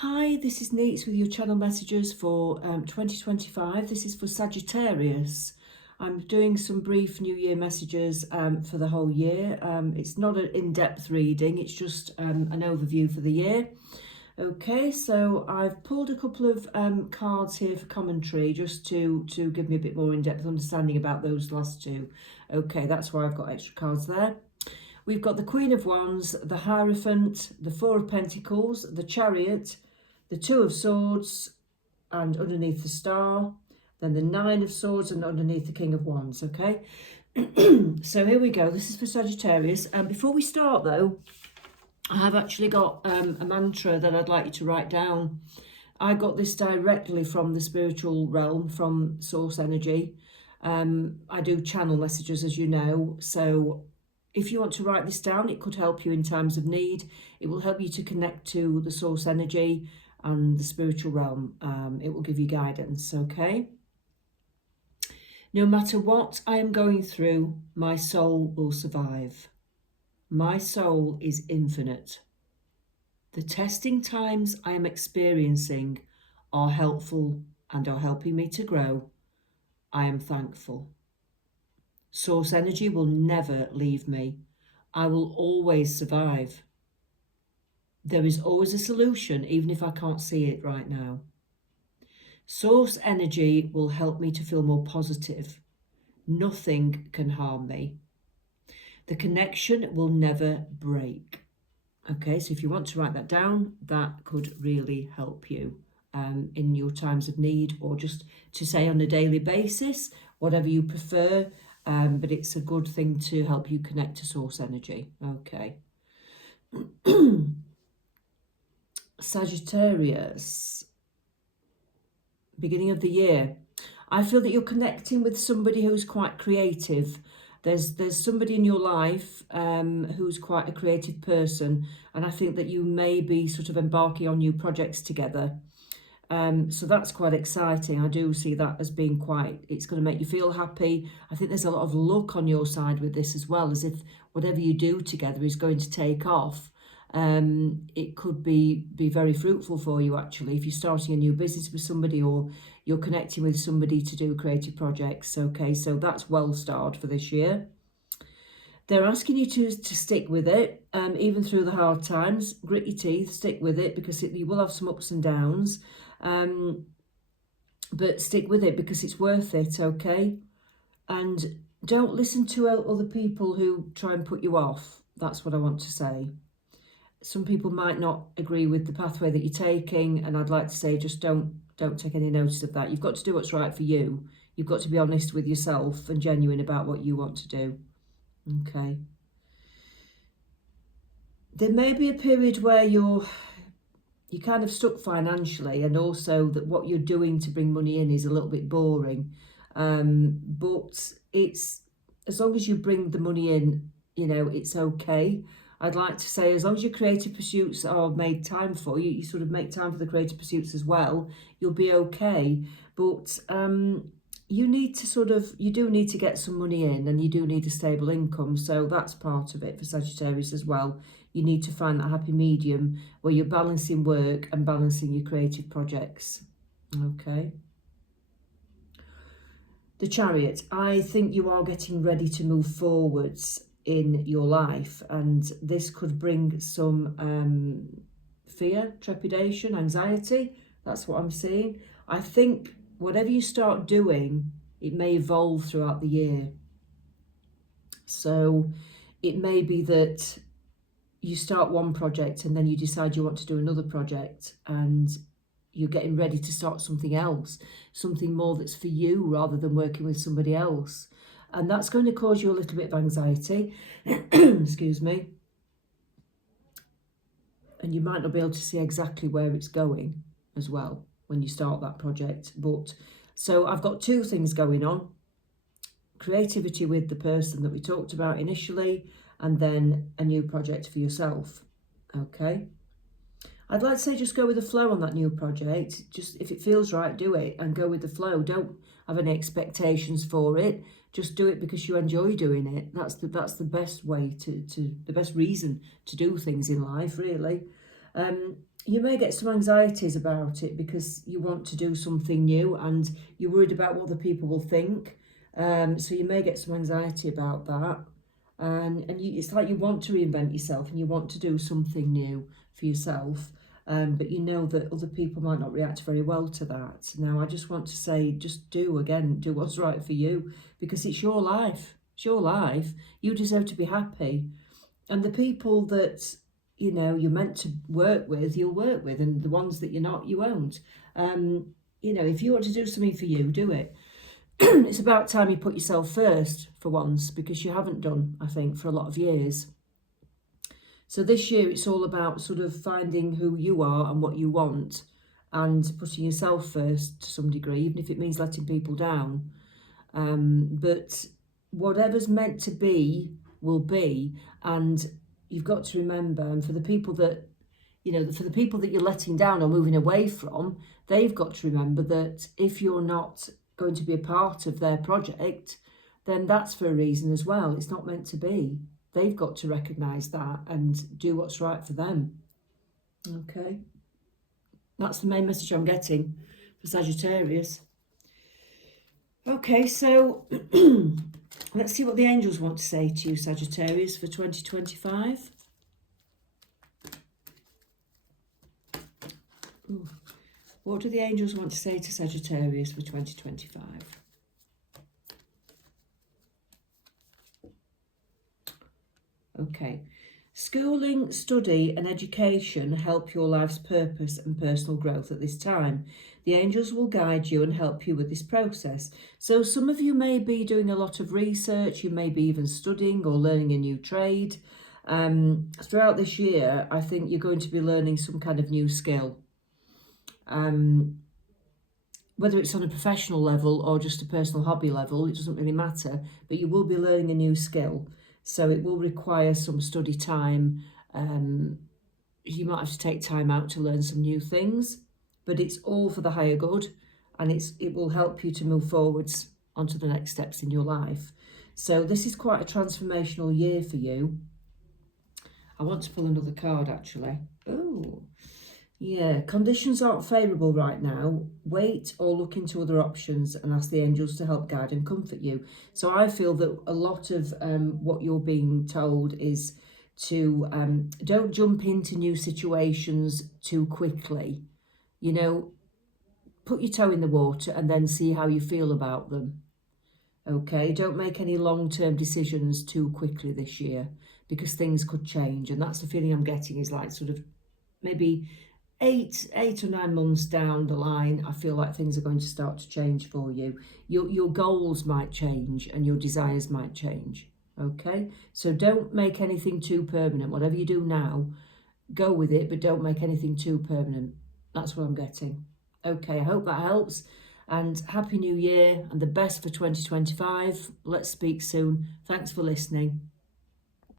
Hi, this is Neets with your channel messages for 2025. This is for Sagittarius. I'm doing some brief New Year messages for the whole year. It's not an in-depth reading, it's just an overview for the year. Okay, so I've pulled a couple of cards here for commentary just to give me a bit more in-depth understanding about those last two. Okay, that's why I've got extra cards there. We've got the Queen of Wands, the Hierophant, the Four of Pentacles, the Chariot, the Two of Swords, and underneath the Star, then the Nine of Swords, and underneath the King of Wands, okay? So here we go. This is for Sagittarius. And before we start, though, I have actually got a mantra that I'd like you to write down. I got this directly from the spiritual realm, from source energy. I do channel messages, as you know, so if you want to write this down, it could help you in times of need. It will help you to connect to the source energy and the spiritual realm. It will give you guidance, okay? No matter what I am going through, my soul will survive. My soul is infinite. The testing times I am experiencing are helpful and are helping me to grow. I am thankful. Source energy will never leave me. I will always survive. There is always a solution, even if I can't see it right now. Source energy will help me to feel more positive. Nothing can harm me. The connection will never break. Okay, so if you want to write that down, that could really help you in your times of need, or just to say on a daily basis, whatever you prefer. But it's a good thing to help you connect to source energy. Okay. Sagittarius, beginning of the year. I feel that you're connecting with somebody who's quite creative. There's somebody in your life who's quite a creative person, and I think that you may be sort of embarking on new projects together. So that's quite exciting. I do see that as being it's going to make you feel happy. I think there's a lot of luck on your side with this as well, as if whatever you do together is going to take off. It could be very fruitful for you, actually, if you're starting a new business with somebody, or you're connecting with somebody to do creative projects. Okay, so that's well starred for this year. They're asking you to stick with it, even through the hard times. Grit your teeth, stick with it, because you will have some ups and downs. But stick with it because it's worth it, okay? And don't listen to other people who try and put you off. That's what I want to say. Some people might not agree with the pathway that you're taking, and I'd like to say just don't take any notice of that. You've got to do what's right for you. You've got to be honest with yourself and genuine about what you want to do. Okay. There may be a period where you're kind of stuck financially, and also that what you're doing to bring money in is a little bit boring. But it's, as long as you bring the money in, you know, it's okay. I'd like to say, as long as your creative pursuits are made time for, you sort of make time for the creative pursuits as well, you'll be okay. But you do need to get some money in, and you do need a stable income. So that's part of it for Sagittarius as well. You need to find that happy medium where you're balancing work and balancing your creative projects. Okay. The Chariot. I think you are getting ready to move forwards in your life, and this could bring some fear, trepidation, anxiety. That's what I'm seeing. I think whatever you start doing, it may evolve throughout the year. So it may be that you start one project and then you decide you want to do another project, and you're getting ready to start something else, something more that's for you rather than working with somebody else. And that's going to cause you a little bit of anxiety, excuse me. And you might not be able to see exactly where it's going as well when you start that project. But so I've got two things going on. Creativity with the person that we talked about initially, and then a new project for yourself. Okay. I'd like to say just go with the flow on that new project. Just if it feels right, do it and go with the flow. Don't have any expectations for it. Just do it because you enjoy doing it. That's the best way the best reason to do things in life, really. you may get some anxieties about it because you want to do something new and you're worried about what the people will think. So you may get some anxiety about that. And it's like you want to reinvent yourself and you want to do something new for yourself. But you know that other people might not react very well to that. Now, I just want to say, just do what's right for you, because it's your life. It's your life. You deserve to be happy. And the people that, you know, you're meant to work with, you'll work with. And the ones that you're not, you won't. You know, if you want to do something for you, do it. It's about time you put yourself first for once, because you haven't done, I think, for a lot of years. So this year it's all about sort of finding who you are and what you want and putting yourself first to some degree, even if it means letting people down. But whatever's meant to be will be, and you've got to remember, and for the people that, you know, for the people that you're letting down or moving away from, they've got to remember that if you're not going to be a part of their project, then that's for a reason as well. It's not meant to be. They've got to recognise that and do what's right for them. Okay. That's the main message I'm getting for Sagittarius. Okay, so let's see what the angels want to say to you, Sagittarius, for 2025. Ooh. What do the angels want to say to Sagittarius for 2025? Okay. Schooling, study and education help your life's purpose and personal growth at this time. The angels will guide you and help you with this process. So some of you may be doing a lot of research, you may be even studying or learning a new trade. Throughout this year, I think you're going to be learning some kind of new skill. Whether it's on a professional level or just a personal hobby level, it doesn't really matter, but you will be learning a new skill. So it will require some study time. You might have to take time out to learn some new things, but it's all for the higher good, and it will help you to move forwards onto the next steps in your life. So this is quite a transformational year for you. I want to pull another card, actually. Oh, yeah. Conditions aren't favourable right now. Wait or look into other options and ask the angels to help guide and comfort you. So I feel that a lot of what you're being told is to don't jump into new situations too quickly. You know, put your toe in the water and then see how you feel about them. Okay, don't make any long-term decisions too quickly this year, because things could change. And that's the feeling I'm getting, is like sort of maybe 8 or 9 months down the line, I feel like things are going to start to change for you. Your goals might change and your desires might change. Okay, so don't make anything too permanent. Whatever you do now, go with it, but don't make anything too permanent. That's what I'm getting. Okay, I hope that helps. And Happy New Year and the best for 2025. Let's speak soon. Thanks for listening.